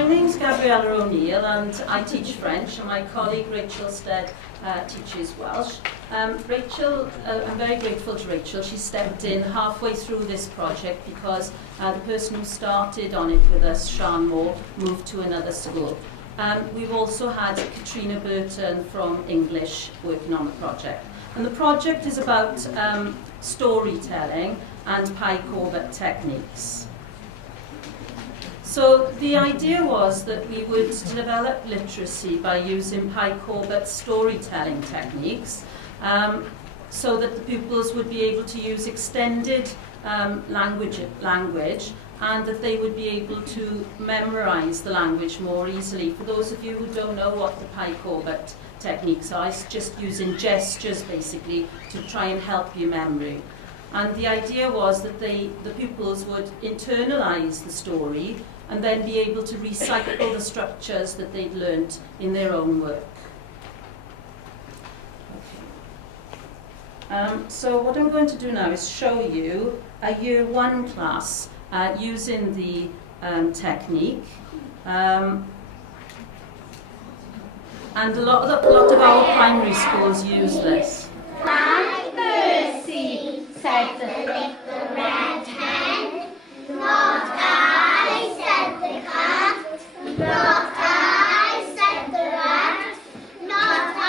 my name's Gabriella O'Neill and I teach French, and my colleague Rachel Stead teaches Welsh. Rachel, I'm very grateful to Rachel. She stepped in halfway through this project because the person who started on it with us, Sian Moore, moved to another school. We've also had Katrina Burton from English working on the project. And the project is about storytelling and Pi Corbett techniques. So the idea was that we would develop literacy by using Pi Corbett storytelling techniques, so that the pupils would be able to use extended language and that they would be able to memorize the language more easily. For those of you who don't know what the Pi Corbett techniques are, it's just using gestures basically to try and help your memory. And the idea was that the pupils would internalize the story and then be able to recycle the structures that they'd learnt in their own work. Okay. So what I'm going to do now is show you a Year 1 class using the technique. And a lot of our primary schools use this. Like Percy, said the little red hen. Not I, said the cat. Not I, said the rat. Not I,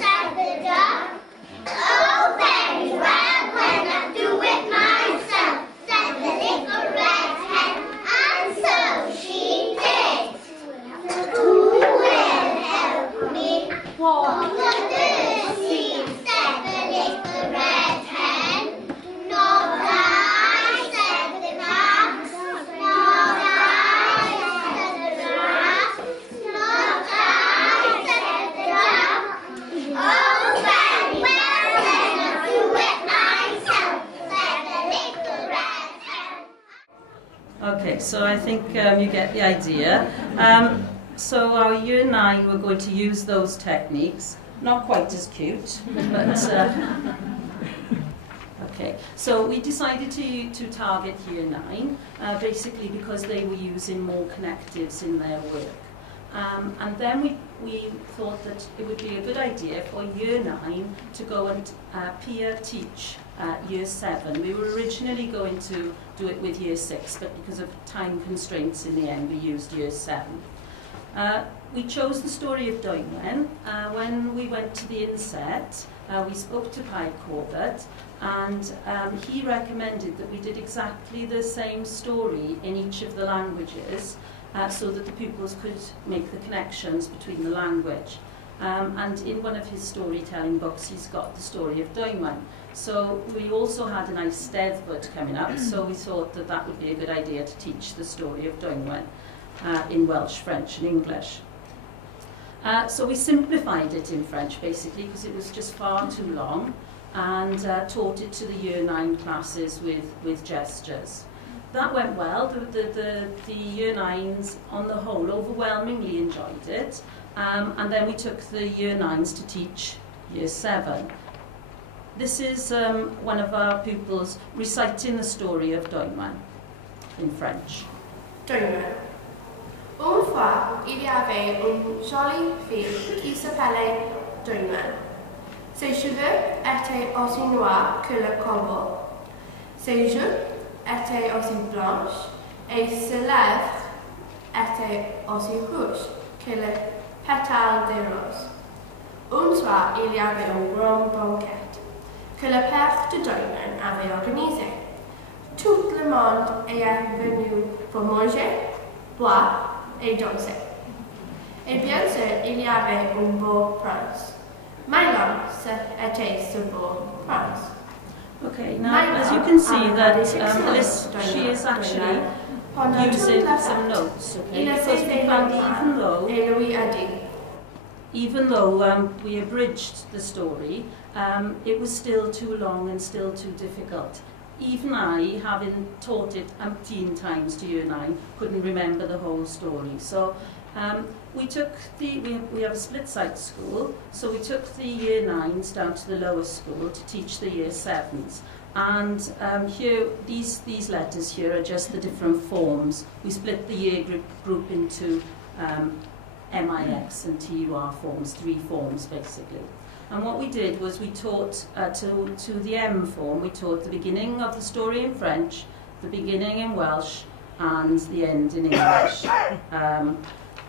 said the duck. Oh, very well, when I do it myself, said the little red hen. And so she did. Who will help me? What will Percy, said the little red hen. Not I, said the cat. Not I, said the rat. Not I, said the duck. Oh, very well, then I'll do it myself, said the little red hen. Okay, so I think you get the idea. So our Year 9, we're going to use those techniques. Not quite as cute, but okay. So we decided to target Year 9, basically because they were using more connectives in their work. And then we thought that it would be a good idea for Year 9 to go and peer teach Year 7. We were originally going to do it with Year 6, but because of time constraints in the end we used Year 7. We chose the story of Dwynwen. When we went to the inset, we spoke to Pi Corbett, and he recommended that we did exactly the same story in each of the languages, so that the pupils could make the connections between the language. And in one of his storytelling books, he's got the story of Dwynwen. So we also had an Eisteddfod coming up, so we thought that that would be a good idea to teach the story of Dwynwen in Welsh, French and English. So we simplified it in French basically because it was just far too long, and taught it to the Year 9 classes with gestures. That went well. The Year 9s on the whole overwhelmingly enjoyed it, and then we took the Year 9s to teach Year 7. This is one of our pupils reciting the story of Dwynwen in French. Dwynwen. Une fois, il y avait une jolie fille qui s'appelait Dwynwen. Ses cheveux étaient aussi noirs que le corbeau. Ses joues étaient aussi blanches et ses lèvres étaient aussi rouges que les pétales des roses. Un soir, il y avait un grand banquet que le père de Dwynwen avait organisé. Tout le monde est venu pour manger, boire et danser. Et bien sûr, il y avait un beau prince. Mylon était ce beau prince. Okay, now as you can see that she is actually using some notes, okay, because we found even though we abridged the story, it was still too long and still too difficult. Even I, having taught it umpteen times to Year 9, couldn't remember the whole story. So we have a split-site school, so we took the Year 9s down to the lower school to teach the Year 7s. And here, these letters here are just the different forms. We split the year group into MIX and TUR forms, 3 forms basically. And what we did was we taught to the M form, we taught the beginning of the story in French, the beginning in Welsh, and the end in English.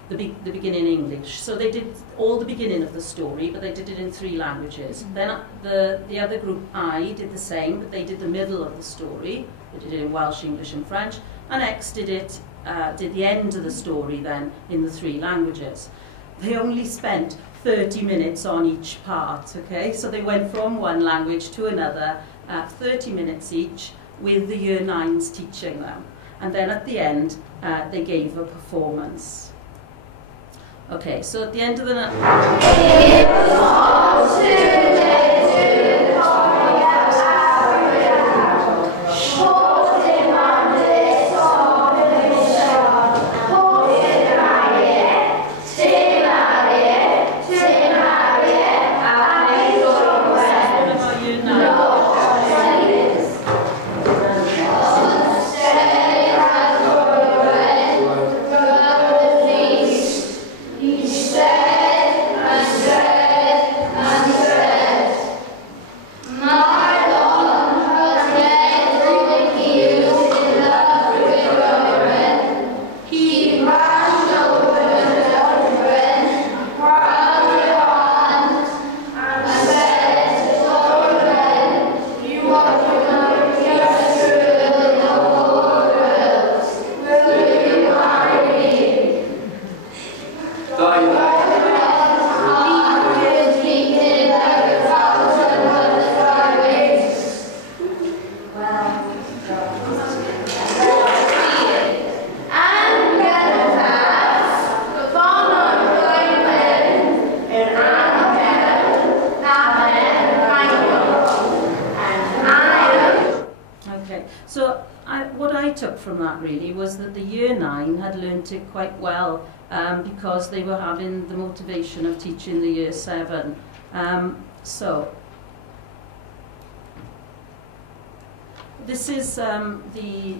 The beginning in English. So they did all the beginning of the story, but they did it in 3 languages. Then the other group I did the same, but they did the middle of the story. They did it in Welsh, English and French. And X did the end of the story then in the 3 languages. They only spent 30 minutes on each part, okay? So they went from one language to another, 30 minutes each, with the year 9s teaching them. And then at the end, they gave a performance. Okay, so at the end of the night... So what I took from that really was that the year 9 had learnt it quite well because they were having the motivation of teaching the year 7. So this is the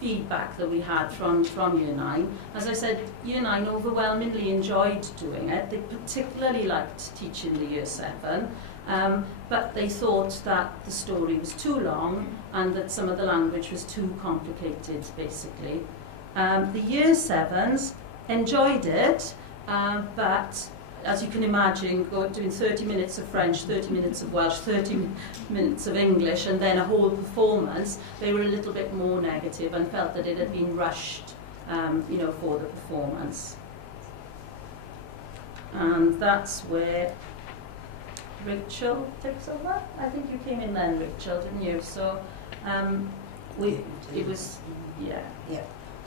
feedback that we had from year 9. As I said, year 9 overwhelmingly enjoyed doing it. They particularly liked teaching the year 7. But they thought that the story was too long and that some of the language was too complicated, basically. The year 7s enjoyed it, but as you can imagine, doing 30 minutes of French, 30 minutes of Welsh, 30 minutes of English, and then a whole performance, they were a little bit more negative and felt that it had been rushed, you know, for the performance. And that's where Rachel takes over. I think you came in then, Rachel, didn't you? So it was, yeah. Yeah,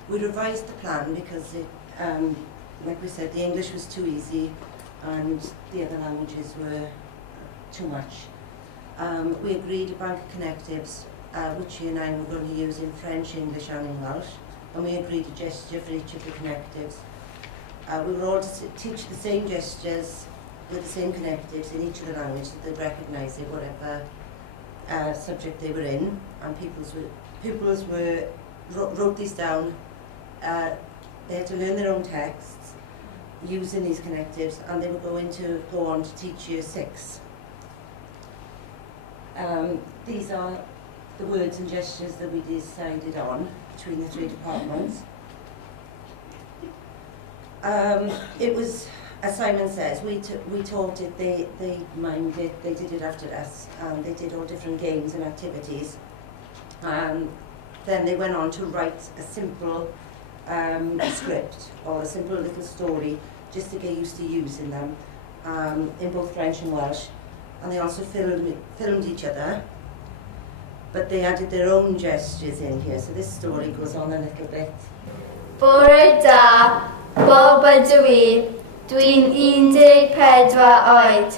we revised the plan because it, like we said, the English was too easy and the other languages were too much. We agreed a bank of connectives, which year 9 we're going to use in French, English and in Welsh, and we agreed a gesture for each of the connectives. We were all to teach the same gestures with the same connectives in each of the languages so they'd recognise it, whatever subject they were in, and pupils wrote these down. They had to learn their own texts using these connectives, and they were going to go on to teach year 6. These are the words and gestures that we decided on between the 3 departments. It was, as Simon says, we taught it, they mimed it, they did it after us, they did all different games and activities. Then they went on to write a simple script or a simple little story just to get used to using them in both French and Welsh. And they also filmed each other, but they added their own gestures in here, so this story goes on a little bit. Bore da, bob ydw I, dwi'n 14 oed.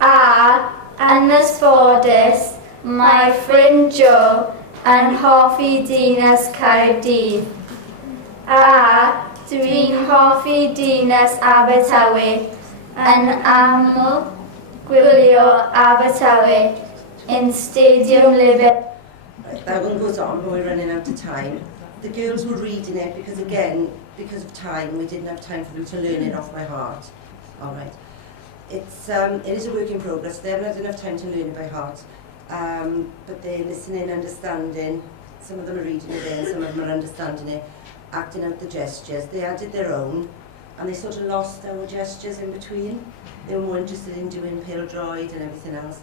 A, yn ysbodus, mae ffrind Joe yn hoffi dinas Caerdydd. A, dwi'n hoffi dinas Abertawe, yn aml gwylio Abertawe in Stadium Liverpool. that one goes on, but we're running out of time. The girls were reading it because, again, because of time, we didn't have time for them to learn it off by heart. All right. It is a work in progress. They haven't had enough time to learn it by heart. But they're listening, understanding. Some of them are reading it in, some of them are understanding it, acting out the gestures. They added their own, and they sort of lost our gestures in between. They were more interested in doing Pale Droid and everything else.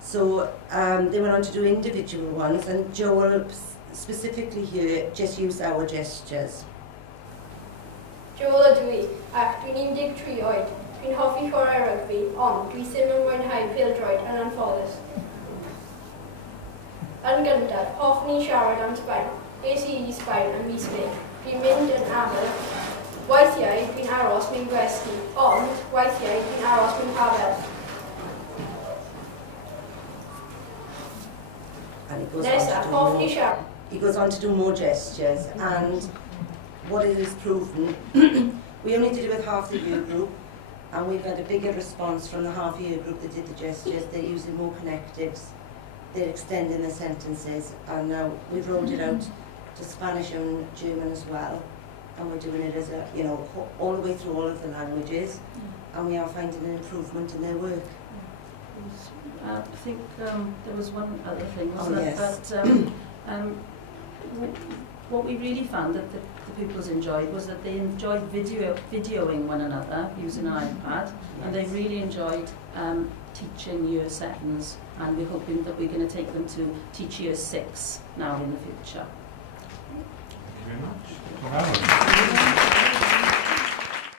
So they went on to do individual ones, and Joel specifically here just used our gestures. Joel ydw I, ac dwi'n 13 oed. Dwi'n hoffi chwarae rygbi, ond dwi ddim yn mwynhau Pale Droid yn anffodus. Yn gyntaf, hoffwn I siarad am Sbaen. Es I Sbaen yn mis Mei. Dwi'n mynd yn aml. Weithiau dwi'n aros mewn gwesty, ond weithiau dwi'n aros mewn pabell. And he goes Nesaf, hoffwn I siarad. He goes on to do more gestures, and what it has proven, we only did it with half the year group, and we've had a bigger response from the half year group that did the gestures. They're using more connectives, they're extending their sentences, and now we've rolled it out to Spanish and German as well, and we're doing it as a, you know, all the way through all of the languages, and we are finding an improvement in their work. I think there was one other thing, wasn't Oh, it? yes. But what we really found that the pupils enjoyed was that they enjoyed videoing one another using an iPad, Yes. and they really enjoyed teaching year 7s, and we're hoping that we're going to take them to teach year 6 now in the future. Thank you very much.